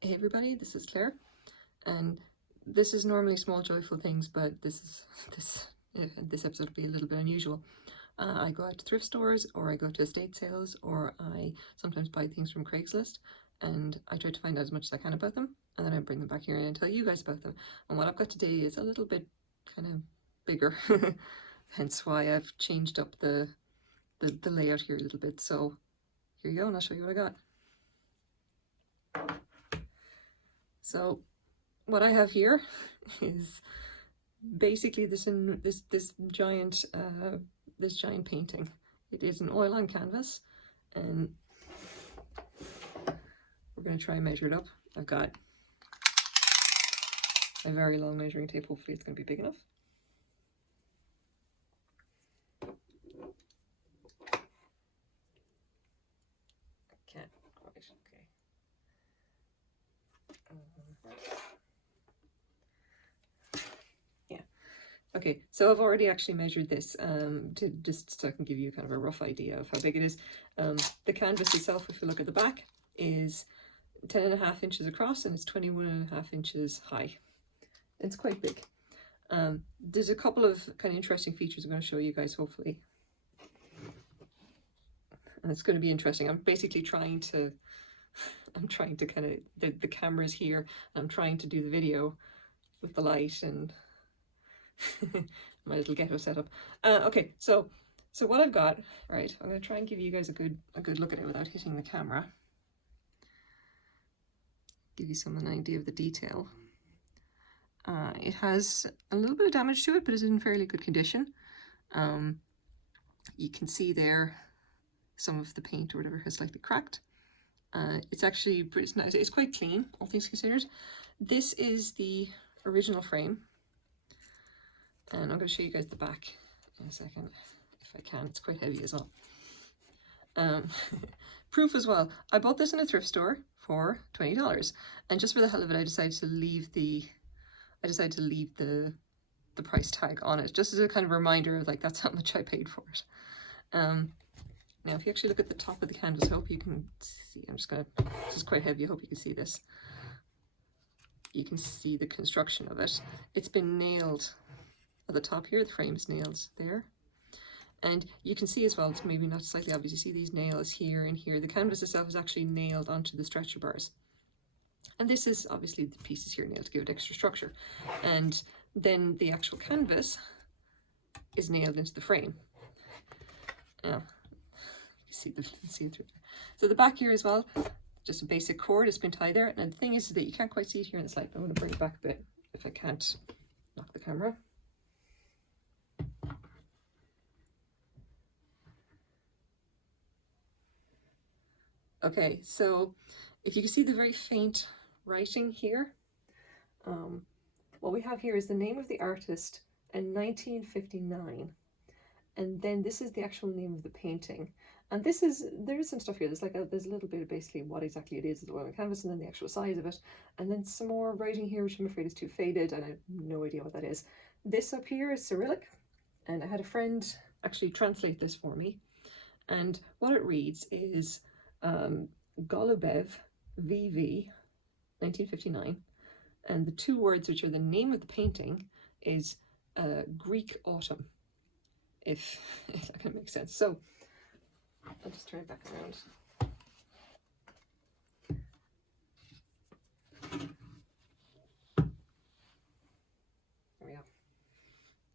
Hey everybody, this is Claire, and this is normally small joyful things, but this episode will be a little bit unusual. I go out to thrift stores, or I go to estate sales, or I sometimes buy things from Craigslist, and I try to find out as much as I can about them, and then I bring them back here and tell you guys about them. And what I've got today is a little bit kind of bigger, hence why I've changed up the layout here a little bit. So here you go, and I'll show you what I got. So what I have here is basically this giant painting. It is an oil on canvas, and we're going to try and measure it up. I've got a very long measuring tape. Hopefully it's going to be big enough. Can't quite. Okay. Yeah. Okay, so I've already actually measured this to just so I can give you kind of a rough idea of how big it is. The canvas itself, if you look at the back, is 10.5 inches across, and it's 21.5 inches high. It's quite big. There's a couple of kind of interesting features I'm going to show you guys, hopefully. And it's going to be interesting. I'm basically trying to kind of, the camera's here, and I'm trying to do the video with the light and my little ghetto setup. Okay, so what I've got, right, I'm going to try and give you guys a good look at it without hitting the camera. Give you an idea of the detail. It has a little bit of damage to it, but it's in fairly good condition. You can see there some of the paint or whatever has slightly cracked. It's actually pretty nice. It's quite clean, all things considered. This is the original frame, and I'm going to show you guys the back in a second if I can. It's quite heavy as well. Proof as well. I bought this in a thrift store for $20, and just for the hell of it, I decided to leave the price tag on it, just as a kind of reminder of like that's how much I paid for it. Now, if you actually look at the top of the canvas, I hope you can see. This is quite heavy. I hope you can see this. You can see the construction of it. It's been nailed at the top here. The frame is nailed there. And you can see as well, it's maybe not slightly obvious, you see these nails here and here. The canvas itself is actually nailed onto the stretcher bars. And this is obviously the pieces here nailed to give it extra structure. And then the actual canvas is nailed into the frame. Now, you can see it through there. So the back here as well, just a basic cord has been tied there. And the thing is that you can't quite see it here in the slide. I'm going to bring it back a bit if I can't knock the camera. Okay, so if you can see the very faint writing here, what we have here is the name of the artist in 1959, and then this is the actual name of the painting. And there is some stuff here. There's a little bit of basically what exactly it is, the oil on canvas, and then the actual size of it, and then some more writing here, which I'm afraid is too faded, and I have no idea what that is. This up here is Cyrillic, and I had a friend actually translate this for me, and what it reads is Golubev, VV, 1959, and the two words which are the name of the painting is Greek Autumn, if that can make sense. So I'll just turn it back around. There we go.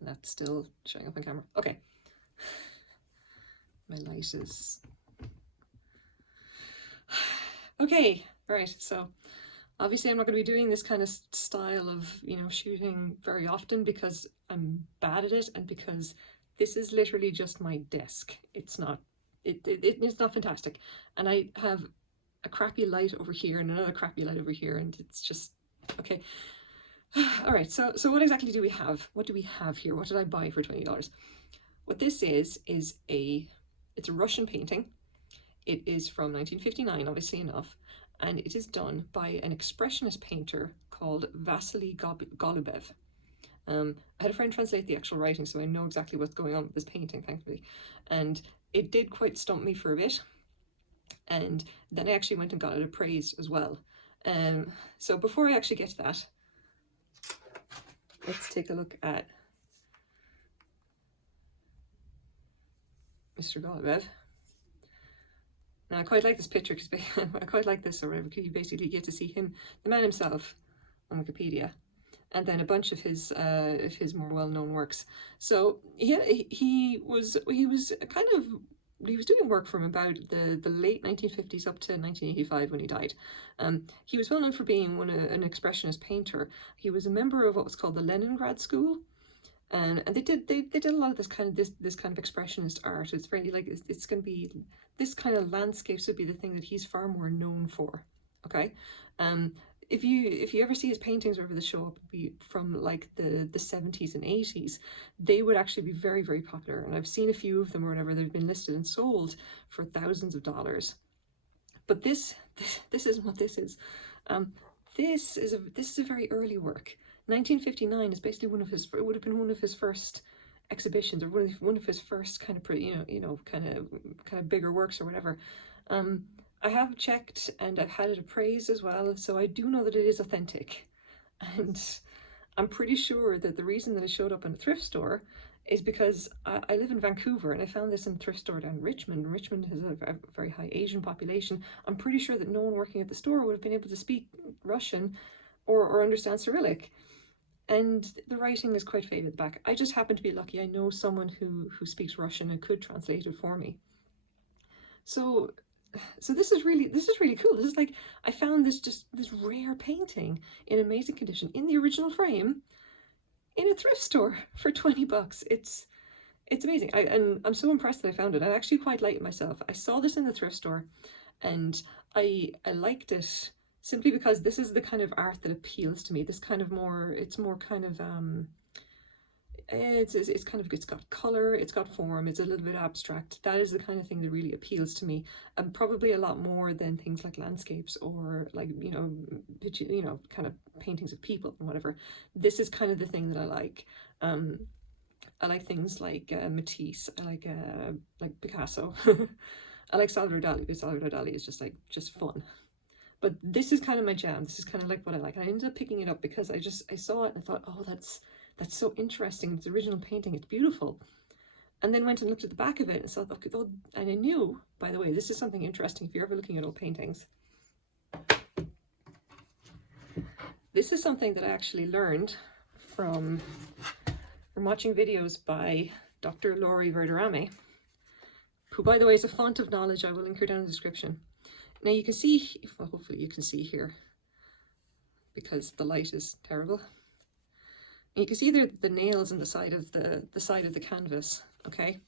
And that's still showing up on camera. Okay. My light is... Okay, right, so obviously I'm not going to be doing this kind of style of, shooting very often because I'm bad at it, and because this is literally just my desk. It's not fantastic. And I have a crappy light over here and another crappy light over here, and it's just, okay. All right, so what exactly do we have? What do we have here? What did I buy for $20? What this is it's a Russian painting. It is from 1959, obviously enough, and it is done by an Expressionist painter called Vasily Golubev. I had a friend translate the actual writing, so I know exactly what's going on with this painting, thankfully. And it did quite stump me for a bit. And then I actually went and got it appraised as well. So before I actually get to that, let's take a look at Mr. Golubev. Now I quite like this picture because I quite like this or whatever, because you basically get to see him, the man himself, on Wikipedia, and then a bunch of his more well-known works. So he was doing work from about the late 1950s up to 1985 when he died. He was well known for being an expressionist painter. He was a member of what was called the Leningrad School. And they did a lot of this kind of expressionist art. It's very like it's going to be this kind of landscapes would be the thing that he's far more known for. Okay, if you ever see his paintings wherever they show up, be from like the 70s and 80s, they would actually be very, very popular. And I've seen a few of them or whatever. They've been listed and sold for thousands of dollars. But this isn't what this is. This is a very early work. 1959 is basically it would have been one of his first exhibitions, or one of his first kind of bigger works or whatever. I have checked and I've had it appraised as well, so I do know that it is authentic. And I'm pretty sure that the reason that it showed up in a thrift store is because I live in Vancouver and I found this in a thrift store down in Richmond. Richmond has a very high Asian population. I'm pretty sure that no one working at the store would have been able to speak Russian or understand Cyrillic. And the writing is quite faded at the back. I just happen to be lucky. I know someone who speaks Russian and could translate it for me. So this is really cool. This is like, I found this rare painting in amazing condition in the original frame in a thrift store for $20. It's amazing. I'm so impressed that I found it. I actually quite like it myself. I saw this in the thrift store and I liked it simply because this is the kind of art that appeals to me. This kind of it's got color, it's got form, it's a little bit abstract. That is the kind of thing that really appeals to me, and probably a lot more than things like landscapes or like kind of paintings of people and whatever. This is kind of the thing that I like. I like things like Matisse. I like Picasso. I like Salvador Dali, because Salvador Dali is just fun. But this is kind of my jam. This is kind of like what I like. I ended up picking it up because I saw it and I thought, oh, that's so interesting. It's original painting. It's beautiful. And then went and looked at the back of it and thought, okay, and I knew, by the way, this is something interesting if you're ever looking at old paintings. This is something that I actually learned from watching videos by Dr. Verderame, who, by the way, is a font of knowledge. I will link her down in the description. Now you can see, well, hopefully you can see here, because the light is terrible. And you can see there the nails on the side of the canvas, okay?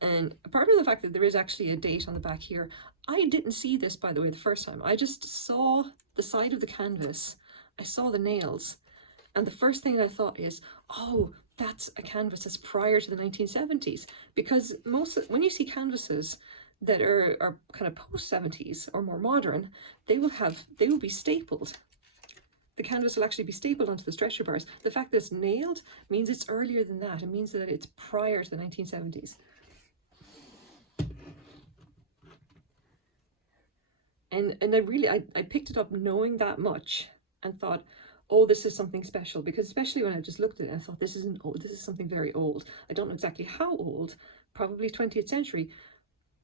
And apart from the fact that there is actually a date on the back here, I didn't see this, by the way, the first time. I just saw the side of the canvas. I saw the nails. And the first thing I thought is, oh, that's a canvas that's prior to the 1970s. Because when you see canvases that are kind of post-70s or more modern, they will be stapled. The canvas will actually be stapled onto the stretcher bars. The fact that it's nailed means it's earlier than that. It means that it's prior to the 1970s. And I picked it up knowing that much and thought, oh, this is something special, because especially when I just looked at it, I thought, this is something very old. I don't know exactly how old, probably 20th century,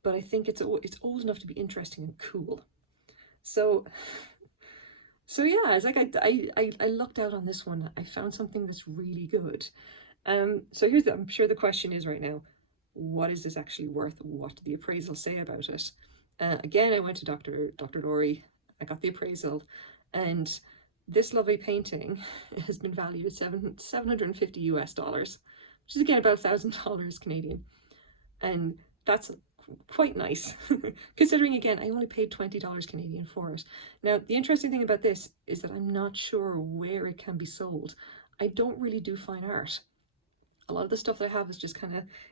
but I think it's old enough to be interesting and cool. So yeah, it's like I lucked out on this one. I found something that's really good. So I'm sure the question is right now, what is this actually worth? What did the appraisal say about it? Again, I went to Dr. Lori. I got the appraisal, and this lovely painting has been valued at $750 US, which is again about $1,000 Canadian, and that's quite nice, considering again I only paid $20 Canadian for it. Now the interesting thing about this is that I'm not sure where it can be sold. I don't really do fine art. A lot of the stuff that I have is just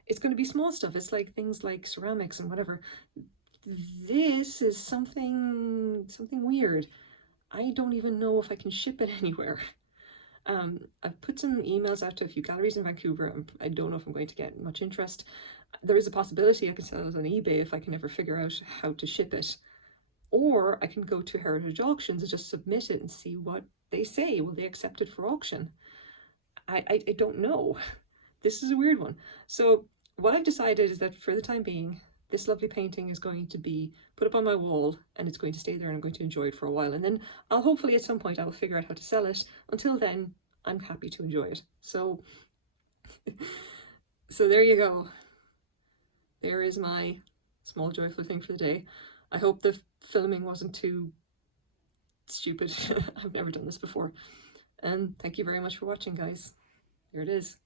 it's going to be small stuff. It's like things like ceramics and whatever. This is something weird. I don't even know if I can ship it anywhere. I've put some emails out to a few galleries in Vancouver. I don't know if I'm going to get much interest. There is a possibility I can sell it on eBay if I can ever figure out how to ship it. Or I can go to heritage auctions and just submit it and see what they say. Will they accept it for auction? I don't know. This is a weird one. So what I've decided is that for the time being, this lovely painting is going to be put up on my wall, and it's going to stay there, and I'm going to enjoy it for a while. And then I'll hopefully at some point I will figure out how to sell it. Until then, I'm happy to enjoy it. So, so there you go. There is my small joyful thing for the day. I hope the filming wasn't too stupid. I've never done this before. And thank you very much for watching, guys. Here it is.